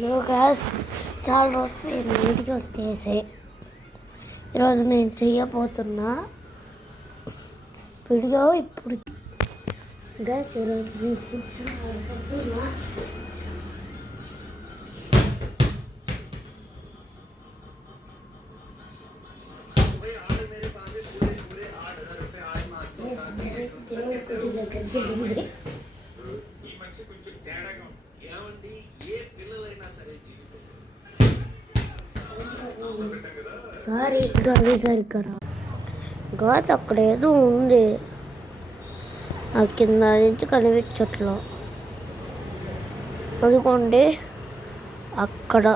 Gas చాలా రోజులు video చేసి ఈరోజు నేను చేయబోతున్నా వీడియో. ఇప్పుడు గ్యాస్ ఈరోజు నేను ఫుడ్ దగ్గరికి వెళ్ళింది. సారీ గాలి సరిగ్గా గాలి అక్కడ ఏదో ఉంది, ఆ కింద నుంచి కనిపించట్లో. అదిగోండి అక్కడ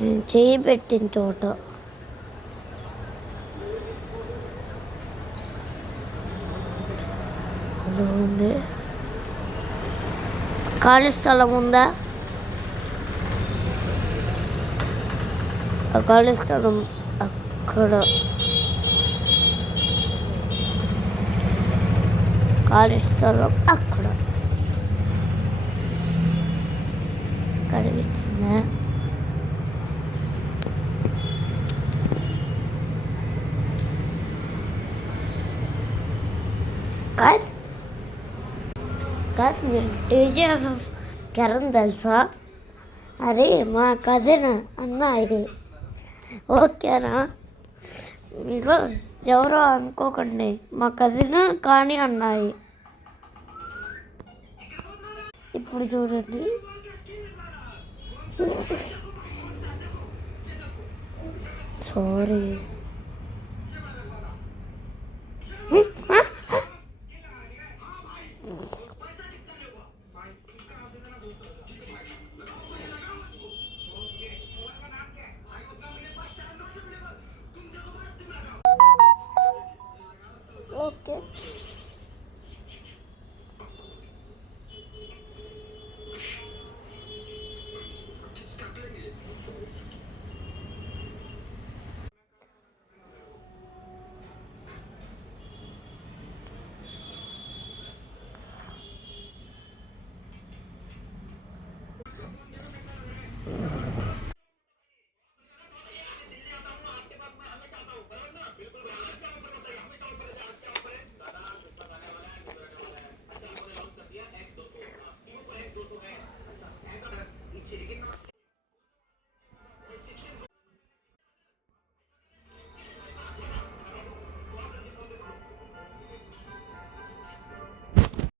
నేను చేయి పెట్టిన చోట. అదిగోండి ఖాళీ స్థలం ఉందా, ఆ ఖాళీ స్థలం అక్కడ. ఖాళీ స్థలం అక్కడ కనిపిస్తుందా? టీజీఎఫ్ కిరణ్ తెలుసా? అరే మా కజిన్ అన్నాయి. ఓకేనా? మీరు ఎవరో అనుకోకండి, మా కజిన్ కానీ అన్నాయి. ఇప్పుడు చూడండి, సారీ